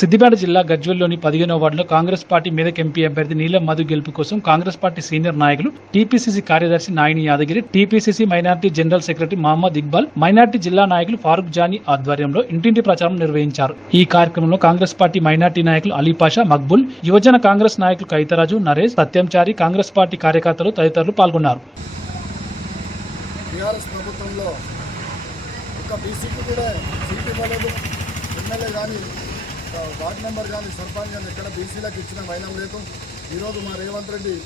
సిద్దిపేట జిల్లా గజ్వెల్లోని పదిహేనో వార్డులో కాంగ్రెస్ పార్టీ మీదకి ఎంపీ అభ్యర్థి నీలం మధు గెలుపు కోసం కాంగ్రెస్ పార్టీ సీనియర్ నాయకులు టీపీసీసీ కార్యదర్శి Nayani Yadagiri TPCC minority general secretary Mohammed Iqbal minority జిల్లా నాయకులు ఫారూక్ జానీ ఆధ్వర్యంలో ఇంటింటి ప్రచారం నిర్వహించారు. ఈ కార్యక్రమంలో కాంగ్రెస్ పార్టీ మైనార్టీ నాయకులు అలీపాషా మక్బుల్ యువజన కాంగ్రెస్ నాయకులు కైతరాజు నరేష్ సత్యంచారి కాంగ్రెస్ పార్టీ కార్యకర్తలు తదితరులు పాల్గొన్నారు. ప్రభుత్వంలో ఒక బీసీకి కూడా సీట్ ఇవ్వలేదు. ఎమ్మెల్యే కానీ వార్డు మెంబర్ కానీ సర్పంచ్ కానీ ఎక్కడ బీసీలకు ఇచ్చిన వైనం లేదు. ఈరోజు మా రేవంత్ రెడ్డి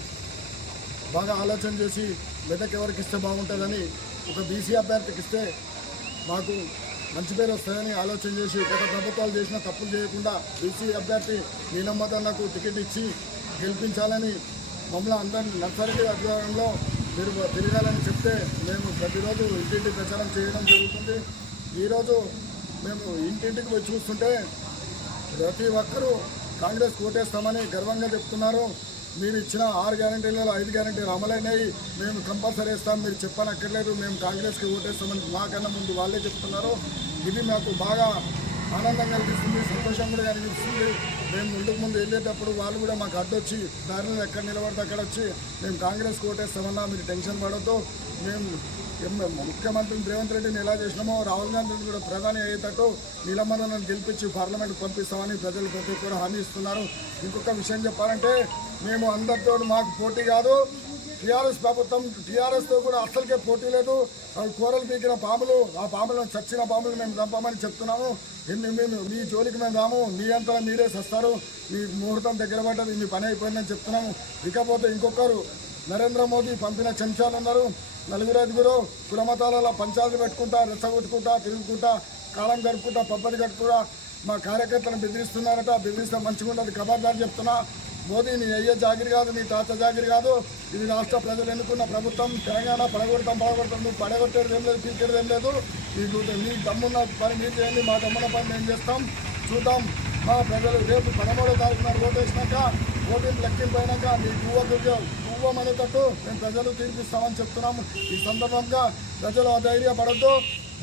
బాగా ఆలోచన చేసి మెదక్ ఎవరికి ఇస్తే బాగుంటుందని ఒక బీసీ అభ్యర్థికి ఇస్తే మాకు మంచి పేరు వస్తుందని ఆలోచన చేసి గత ప్రభుత్వాలు చేసిన తప్పులు చేయకుండా బీసీ అభ్యర్థి నీలమ్మదన్నకు టికెట్ ఇచ్చి గెలిపించాలని మమ్మల్ని అందరినీ నర్సారెడ్డి ఆధ్వర్యంలో మీరు తిరగాలని చెప్తే మేము ప్రతిరోజు ఇంటింటి ప్రచారం చేయడం జరుగుతుంది. ఈరోజు మేము ఇంటింటికి వచ్చి చూస్తుంటే ప్రతి ఒక్కరూ కాంగ్రెస్ ఓటేస్తామని గర్వంగా చెప్తున్నారు. మీరు ఇచ్చిన ఆరు గ్యారంటీలలో ఐదు గ్యారంటీలు అమలైనవి మేము కంపల్సరీ ఇస్తాం మీరు చెప్పనక్కర్లేదు. మేము కాంగ్రెస్కి ఓటేస్తామని మాకన్నా ముందు వాళ్ళే చెప్తున్నారు. ఇది మాకు బాగా ఆనందం కలిగిస్తుంది సంతోషం కూడా కలిగిస్తుంది మేము ముందుకు ముందు వెళ్ళేటప్పుడు వాళ్ళు కూడా మాకు అడ్డొచ్చి దారిలో ఎక్కడ నిలబడితే అక్కడ వచ్చి మేము కాంగ్రెస్ కోటేస్తామన్నా మీరు టెన్షన్ పడద్దు. మేము ముఖ్యమంత్రిని ముఖ్యమంత్రి రేవంత్ రెడ్డిని ఎలా చేసినామో రాహుల్ గాంధీని కూడా ప్రధాని అయ్యేటట్టు నీలమ్మను గెలిపించి పార్లమెంట్కి పంపిస్తామని ప్రజలు ప్రతి ఒక్కరు హామీ ఇస్తున్నారు. ఇంకొక విషయం చెప్పాలంటే మేము అందరితో మాకు పోటీ కాదు. టీఆర్ఎస్ ప్రభుత్వం టీఆర్ఎస్తో కూడా అస్సలకే పోటీ లేదు. కూరలు పీకిన పాములు ఆ పాములను చచ్చిన పాములు మేము చంపమని చెప్తున్నాము. ఎన్ని మేము మీ జోలికి మేము రాము మీ అంతా మీరే చేస్తారు. మీ ముహూర్తం దగ్గర పడ్డది మీ పని అయిపోయిందని చెప్తున్నాము. ఇకపోతే ఇంకొకరు నరేంద్ర మోదీ పంపిన చెంచాలు ఉన్నారు. నలుగురు ఐదుగురు కులమతాల పంచాయతీ పెట్టుకుంటా రెచ్చగొట్టుకుంటా తిరుగుకుంటా కాలం గడుపుకుంటా పబ్బది కట్టుకుంటా మా కార్యకర్తలను బెదిరిస్తున్నారట. బెదిరిస్తే మంచిగా ఉండదు ఖబర్దార్ చెప్తున్నా. మోదీ నీ అయ్యే జాగిరి కాదు నీ తాత జాగిరి కాదు. ఇది రాష్ట్ర ప్రజలు ఎన్నుకున్న ప్రభుత్వం. తెలంగాణ పడగొడతాం పడగొడతాం. నువ్వు పడగొట్టేది ఏం లేదు పీకేది ఏం లేదు. నీకు నీ దమ్మున్న పని మీరు చేయండి మా దమ్మున్న పని మేము చేస్తాం. చూద్దాం. మా ప్రజలు రేపు పదమూడో తారీఖున నాడు ఓటు వేసినాక ఓటింగ్ లెక్కింపు అయినాక మీ పువ్వకు మేము ప్రజలు తీర్పిస్తామని చెప్తున్నాము ఈ సందర్భంగా ప్రజలు అధైర్యపడద్దు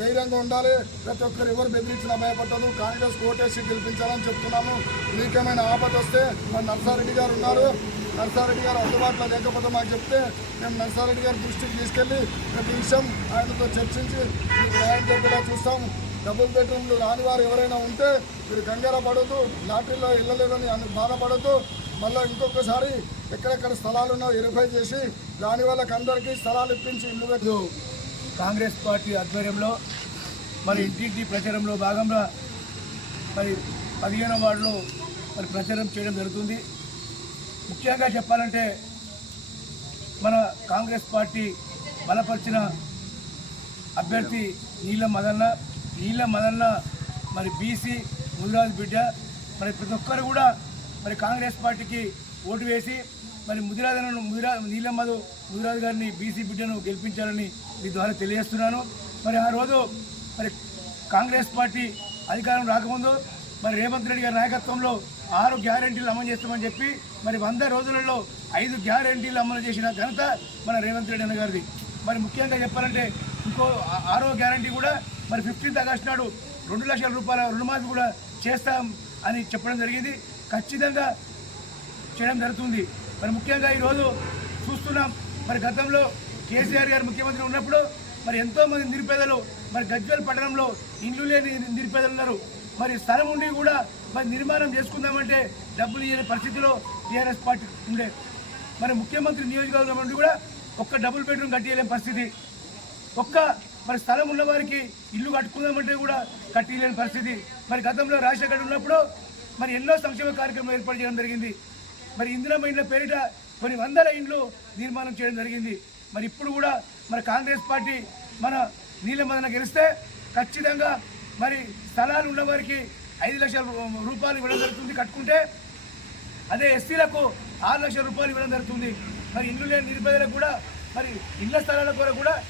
ధైర్యంగా ఉండాలి. ప్రతి ఒక్కరు ఎవరు బెదిరించిన భయపడదు. కాంగ్రెస్ ఓటేసి గెలిపించాలని చెప్తున్నాము. మీకేమైనా ఆపద వస్తే మన నర్సారెడ్డి గారు ఉన్నారు. నర్సారెడ్డి గారు అందుబాటులో లేకపోతే మాకు చెప్తే మేము నర్సారెడ్డి గారి దృష్టికి తీసుకెళ్ళి ప్రతి విషయం ఆయనతో చర్చించి మీకు న్యాయం జరిగేలా చూస్తాము. డబుల్ బెడ్రూమ్లు రాని వారు ఎవరైనా ఉంటే మీరు కంగార పడద్దు. లాటరీలో వెళ్ళలేదని అను- బాధపడద్దు. మళ్ళీ ఇంకొకసారి ఎక్కడెక్కడ స్థలాలు ఉన్నాయో వెరిఫై చేసి దానివల్ల వాళ్ళకి అందరికీ స్థలాలు ఇప్పించి ఇల్లు పెట్టు కాంగ్రెస్ పార్టీ ఆధ్వర్యంలో మరి ఇంటింటి ప్రచారంలో భాగంగా మరి పదిహేనవ వార్డులో మరి ప్రచారం చేయడం జరుగుతుంది. ముఖ్యంగా చెప్పాలంటే మన కాంగ్రెస్ పార్టీ బలపరిచిన అభ్యర్థి నీల మదన్న నీల మదన్న మరి బీసీ ముదిరాజు బిడ్డ మరి ప్రతి ఒక్కరు కూడా మరి కాంగ్రెస్ పార్టీకి ఓటు వేసి మరి ముదిరాజను ముదిరా నీలమ్మదు ముదిరాజు గారిని బీసీ బిడ్డను గెలిపించాలని మీ ద్వారా తెలియజేస్తున్నాను. మరి ఆ రోజు మరి కాంగ్రెస్ పార్టీ అధికారం రాకముందు మరి రేవంత్ రెడ్డి గారి నాయకత్వంలో ఆరు గ్యారెంటీలు అమలు చేస్తామని చెప్పి మరి వంద రోజులలో ఐదు గ్యారెంటీలు అమలు చేసిన ఘనత మన రేవంత్ రెడ్డి అన్న గారిది. మరి ముఖ్యంగా చెప్పాలంటే ఇంకో ఆరో గ్యారంటీ కూడా మరి ఫిఫ్టీన్త్ ఆగస్ట్ నాడు రెండు లక్షల రూపాయల రుణమాఫీ కూడా చేస్తాం అని చెప్పడం జరిగింది. ఖచ్చితంగా చేయడం జరుగుతుంది. మరి ముఖ్యంగా ఈరోజు చూస్తున్నాం. మరి గతంలో కేసీఆర్ గారు ముఖ్యమంత్రి ఉన్నప్పుడు మరి ఎంతో మంది నిరుపేదలు మరి గజ్వల్ పట్టణంలో ఇండ్లు లేని నిరుపేదలు ఉన్నారు. మరి స్థలం ఉండి కూడా మరి నిర్మాణం చేసుకుందామంటే డబ్బులు ఇవ్వని పరిస్థితిలో టీఆర్ఎస్ పార్టీ ఉండే. మరి ముఖ్యమంత్రి నియోజకవర్గం నుండి కూడా ఒక్క డబుల్ బెడ్రూమ్ కట్టియలేని పరిస్థితి. ఒక్క మరి స్థలం ఉన్న వారికి ఇల్లు కట్టుకుందామంటే కూడా కట్టియలేని పరిస్థితి. మరి గతంలో రాజశేఖర్ ఉన్నప్పుడు మరి ఎన్నో సంక్షేమ కార్యక్రమాలు ఏర్పాటు చేయడం జరిగింది. మరి ఇందిరమ్మ ఇండ్ల పేరిట కొన్ని వందల ఇండ్లు నిర్మాణం చేయడం జరిగింది. మరి ఇప్పుడు కూడా మరి కాంగ్రెస్ పార్టీ మన నీలమదన గెలిస్తే ఖచ్చితంగా మరి స్థలాలు ఉన్నవారికి ఐదు లక్షల రూ- రూపాయలు ఇవ్వడం జరుగుతుంది కట్టుకుంటే. అదే ఎస్సీలకు ఆరు లక్షల రూపాయలు ఇవ్వడం జరుగుతుంది. మరి ఇల్లు లేని నిరుపేదలకు కూడా మరి ఇళ్ళ స్థలాల కొరకు కూడా